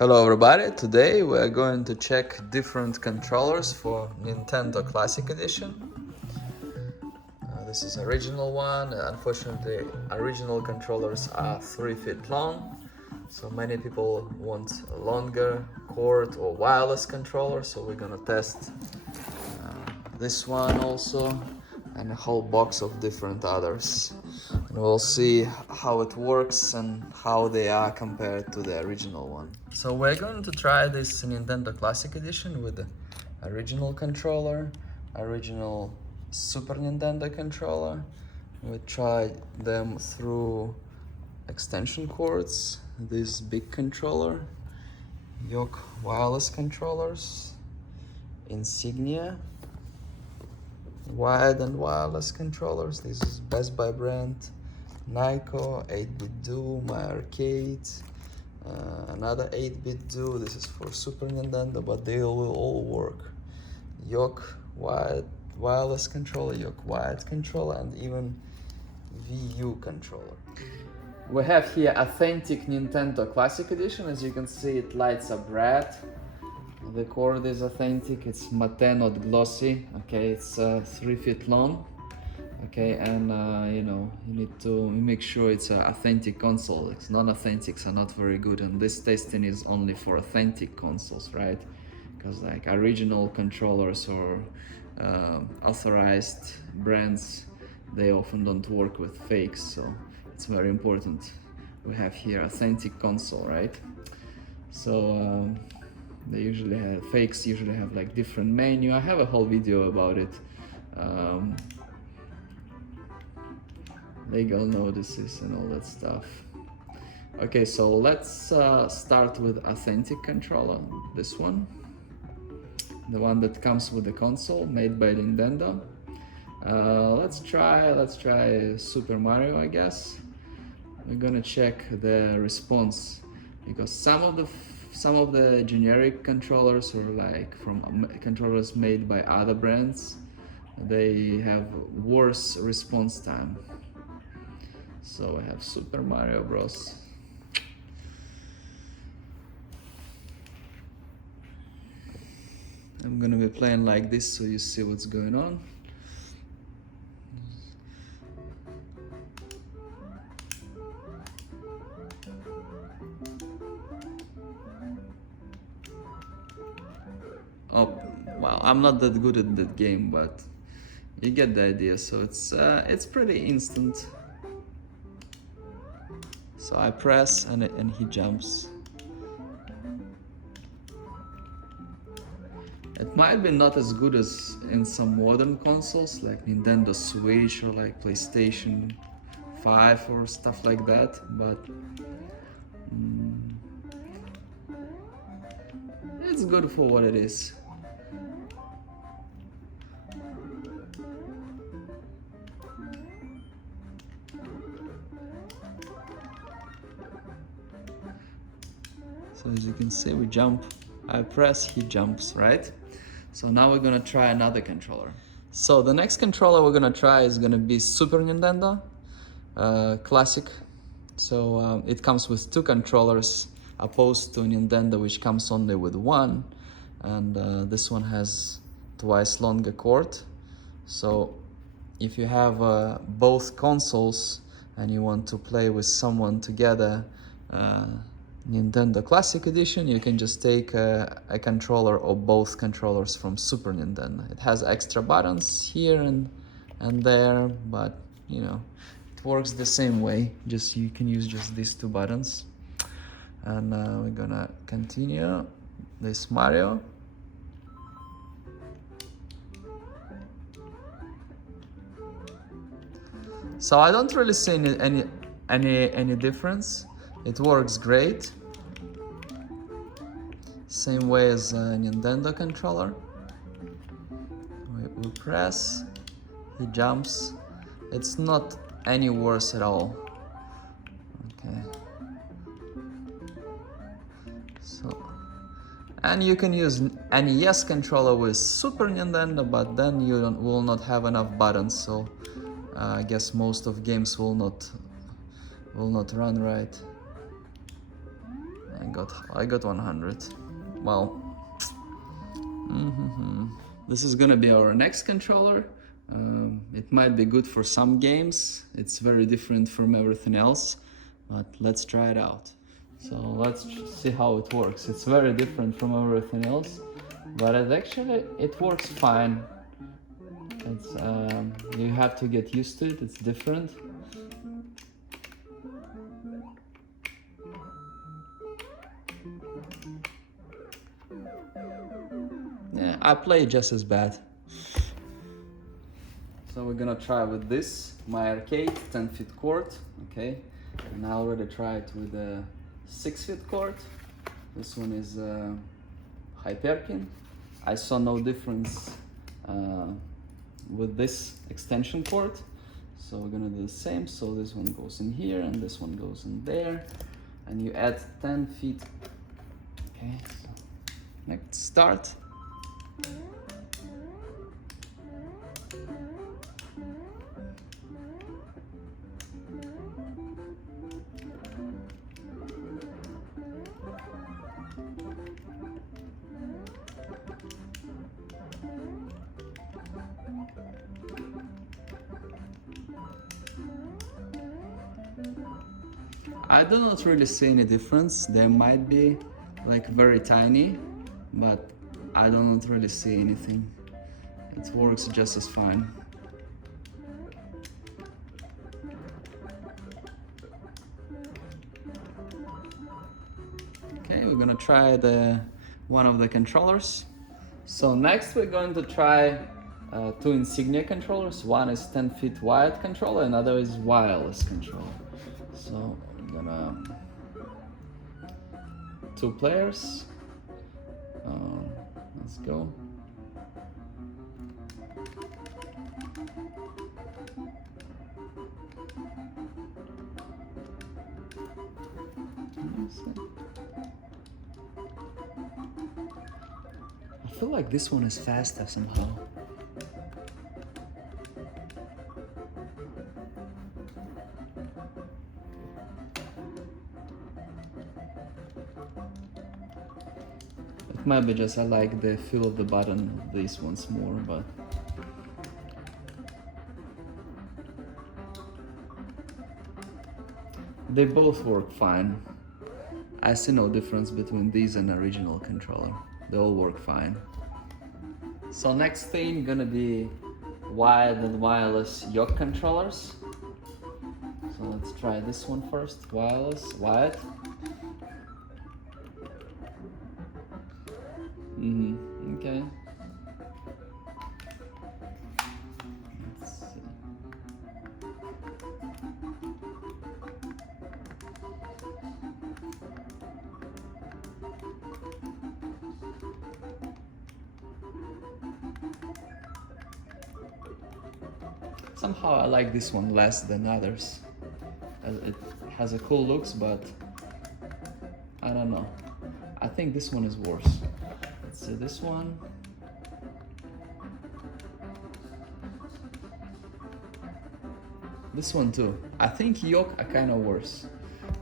Hello everybody, today we are going to check different controllers for Nintendo Classic Edition. This is original one. Unfortunately, original controllers are 3 feet long, so many people want a longer cord or wireless controller, so we're gonna test this one also and a whole box of different others. And we'll see how it works and how they are compared to the original one. So we're going to try this Nintendo Classic Edition with the original controller, original Super Nintendo controller. We tried them through extension cords, this big controller, Yoke wireless controllers, Insignia, wired and wireless controllers. This is Best Buy brand, Nyko, 8-bit do, My Arcade, another 8-bit do. This is for Super Nintendo, but they will all work. Yoke wired wireless controller, Yoke wired controller, and even VU controller. We have here authentic Nintendo Classic Edition. As you can see, it lights up red. The cord is authentic, it's matte, not glossy. Okay, it's 3 feet long. Okay, and you need to make sure it's an authentic console. It's non-authentics are not very good, and this testing is only for authentic consoles, right? Because like original controllers or authorized brands, they often don't work with fakes, so it's very important. We have here authentic console, right? So they usually have fakes, usually have like different menu. I have a whole video about it. Legal notices and all that stuff. Okay, so let's start with authentic controller. This one, the one that comes with the console, made by Nintendo. Let's try Super Mario, I guess. We're gonna check the response because some of the generic controllers, or like from controllers made by other brands, they have worse response time. So I have Super Mario Bros. I'm gonna be playing like this so you see what's going on. Oh, well, I'm not that good at that game, but you get the idea. So it's pretty instant. So I press and he jumps. It might be not as good as in some modern consoles like Nintendo Switch or like PlayStation 5 or stuff like that, but it's good for what it is. So as you can see, we jump, I press, he jumps, right? So now we're gonna try another controller. So the next controller we're gonna try is gonna be Super Nintendo Classic. So it comes with 2 controllers, opposed to Nintendo, which comes only with 1. And this one has twice longer cord. So if you have both consoles and you want to play with someone together, Nintendo Classic Edition, you can just take a controller or both controllers from Super Nintendo. It has extra buttons here and there, but you know, it works the same way. Just you can use just these 2 buttons. And we're gonna continue this Mario. So I don't really see any difference. It works great. Same way as a Nintendo controller. We press, he jumps. It's not any worse at all. Okay. So, and you can use NES controller with Super Nintendo, but then you will not have enough buttons. So I guess most of games will not run right. I got 100. Well, this is gonna be our next controller. It might be good for some games. It's very different from everything else, but let's try it out. So let's see how it works. It's very different from everything else, but it works fine. It's you have to get used to it. It's different. Yeah, I play just as bad. So we're gonna try with this, my arcade 10-foot cord, okay? And I already tried with a 6-foot cord. This one is Hyperkin. I saw no difference with this extension cord. So we're gonna do the same. So this one goes in here and this one goes in there. And you add 10 feet. Okay, so let's start. I do not really see any difference. There might be like very tiny, but I do not really see anything. It works just as fine. Okay, we're gonna try one of the controllers. So next we're going to try two Insignia controllers. One is 10 feet wired controller, another is wireless controller. So we're gonna 2 players. Let's go. I feel like this one is faster somehow. It might be just I like the feel of the button, these ones more, but they both work fine. I see no difference between these and the original controller. They all work fine. So next thing gonna be wired and wireless yoke controllers. So let's try this one first, wireless, wired. Okay. Let's see. Somehow I like this one less than others. It has a cool looks, but I don't know. I think this one is worse. Let's see this one. This one too. I think yoke are kind of worse.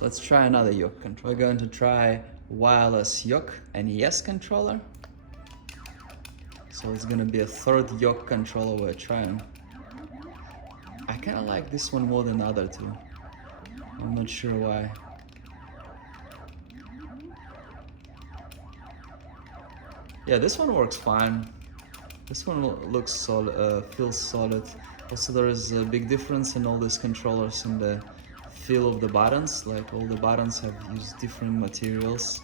Let's try another yoke controller. We're going to try wireless yoke NES controller. So it's gonna be a third yoke controller we're trying. I kind of like this one more than the other two. I'm not sure why. Yeah, this one works fine. This one looks solid, feels solid. Also, there is a big difference in all these controllers in the feel of the buttons. Like all the buttons have used different materials.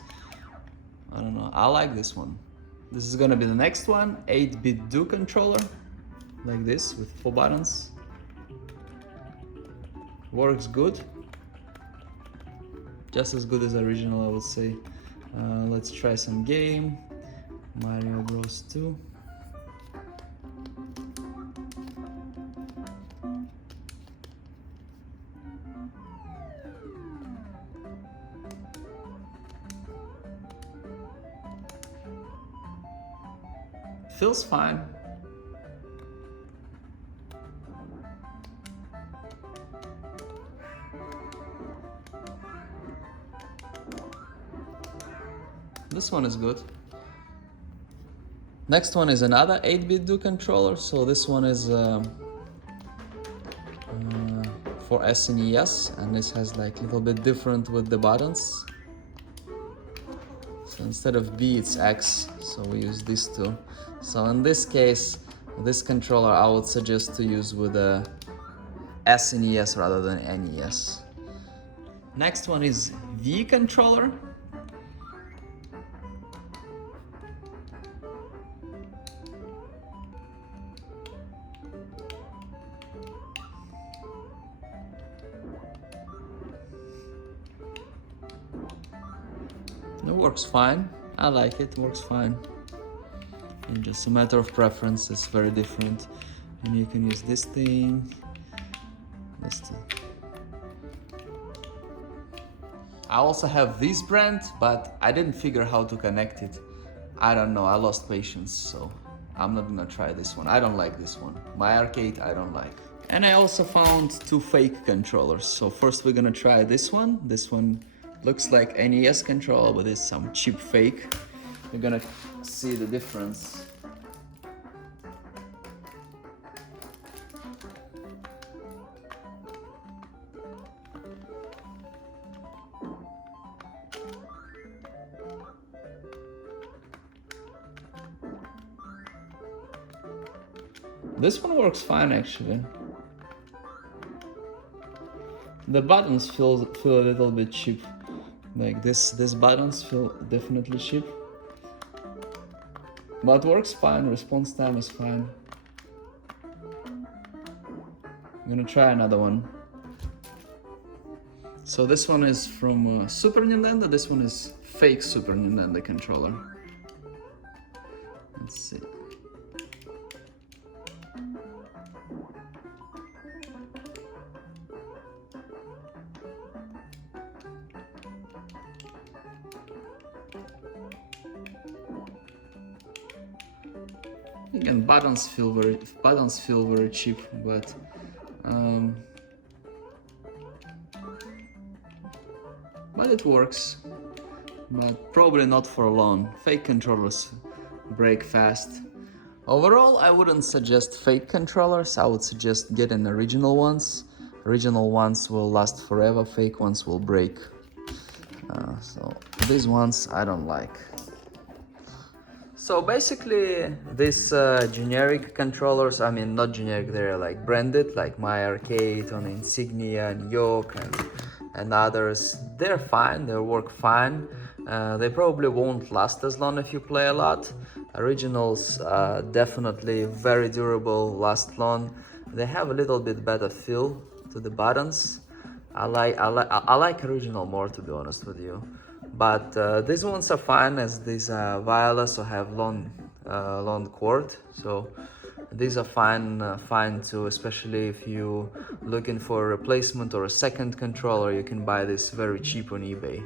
I don't know. I like this one. This is gonna be the next one, 8-bit do controller, like this with 4 buttons. Works good. Just as good as original, I would say. Let's try some game. Mario Bros 2. Feels fine. This one is good. Next one is another 8-bit do controller. So this one is for SNES, and this has like a little bit different with the buttons. So instead of B, it's X. So we use these two. So in this case, this controller I would suggest to use with a SNES rather than NES. Next one is V controller. It works fine. I like it, works fine. It's just a matter of preference, it's very different. And you can use this thing, this thing. I also have this brand, but I didn't figure how to connect it. I don't know, I lost patience, so I'm not gonna try this one. I don't like this one. My arcade, I don't like. And I also found two fake controllers. So first we're gonna try this one. This one looks like NES controller, but it's some cheap fake. You're gonna see the difference. This one works fine actually. The buttons feel a little bit cheap. Like these buttons feel definitely cheap. But works fine, response time is fine. I'm gonna try another one. So this one is from Super Nintendo, this one is fake Super Nintendo controller. Let's see. Again, buttons feel very cheap, but it works. But probably not for long. Fake controllers break fast. Overall, I wouldn't suggest fake controllers. I would suggest getting original ones. Original ones will last forever. Fake ones will break. So these ones I don't like. So basically, these generic controllers, I mean not generic, they're like branded, like My Arcade on Insignia and Yoke and others. They're fine, they work fine. They probably won't last as long if you play a lot. Originals definitely very durable, last long. They have a little bit better feel to the buttons. I like original more, to be honest with you. But these ones are fine, as these are wireless or have long cord. So these are fine too, especially if you looking for a replacement or a second controller. You can buy this very cheap on eBay.